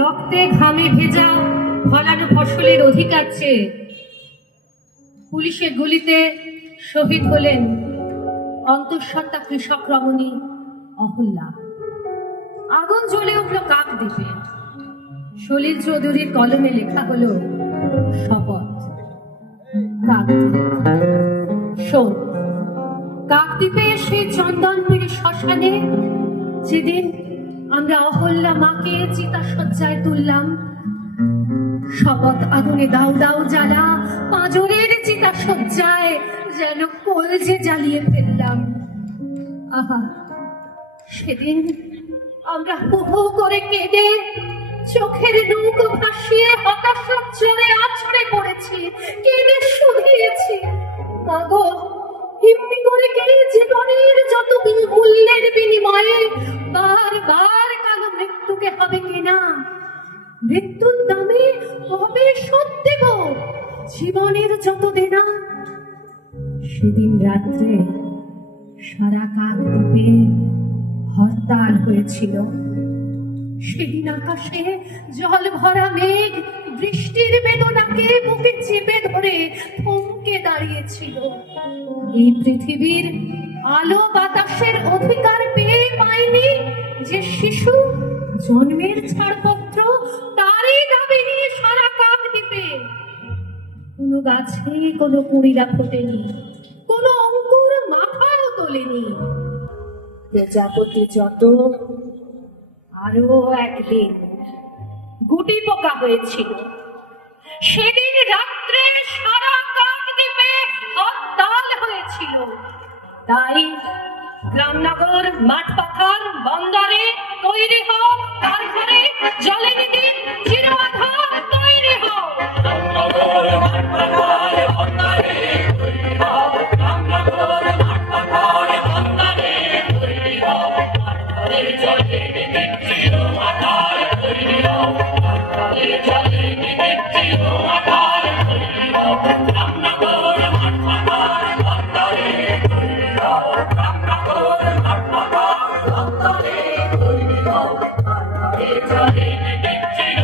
রক্তে ঘামে ভেজা ফলানো ফসলের অধিকার চেয়ে পুলিশের গুলিতে শহীদ হলেন অন্তঃসত্ত্বা কৃষক রমণী অহল্যা। আগুন জ্বলে উঠল কাকদ্বীপে। সলিল চৌধুরীর কলমে লেখা হলো শপথ। শোন, কাকদ্বীপে সেই চন্দনপুরী শ্মশানে যেদিন আমরা অহল্যা মাকে চিতা সজ্জায় তুললাম, শপথ আগুনে দাউ দাউ জ্বালা পাঁজরের চিতা সজ্জায় যেন কলজে জ্বালিয়ে ফেললাম। আহা, সেদিন আমরা হু হু করে কেঁদে চোখের নৌকো ভাসিয়ে হতাশার জোরে আছড়ে পড়েছি, কেঁদে শুধিয়েছি। মাগো, এমনি করে কে জীবনের যত মূল্যের বিনিময়ে বারবার কালো মৃত্যুকে হবে কিনা? মৃত্যুর দামে কবে শোধ দেব জীবনের যত দেনা? সেদিন রাত্রে সারা কাকদ্বীপে হরতাল হয়েছিল। সেদিন আকাশে জল ভরা মেঘ বৃষ্টির বেদনাকে বুকে চেপে ধরে থমকে দাঁড়িয়েছিল। এই পৃথিবীর আলো বাতাসের অধিকার পেয়ে পায়নি যে শিশু, জন্মের ছাড়পত্র তারই দাবি নিয়ে সারা কাকদ্বীপে। কোনো গাছে কোনো কুড়িরা ফোটেনি, কোনো অঙ্কুর মাথাও তোলেনি। প্রজাপতি যত আরো একদিন গুটি পোকা হয়েছিল। সেদিন রাত্রে সারা কাকদ্বীপে হরতাল হয়েছিল। তাই গ্রামনগর, মাঠ পাথার, বন্দরে তৈরি হও, কারখানে জলে দিন চির আধার তৈরি হও। গ্রামনগর, মাঠ পাথার, বন্দরে তৈরি হও, গ্রামনগর, মাঠ পাথার, বন্দরে তৈরি হও, কারখানে জলে দিন চির আধার তৈরি হও, কারখানে জলে দিন চির আধার তৈরি হও। গ্রামনগর, মাঠ পাথার, বন্দরে তৈরি হও, গ্রামনগর, মাঠ পাথার, বন্দরে তৈরি হও, কারখানে জলে দিন চির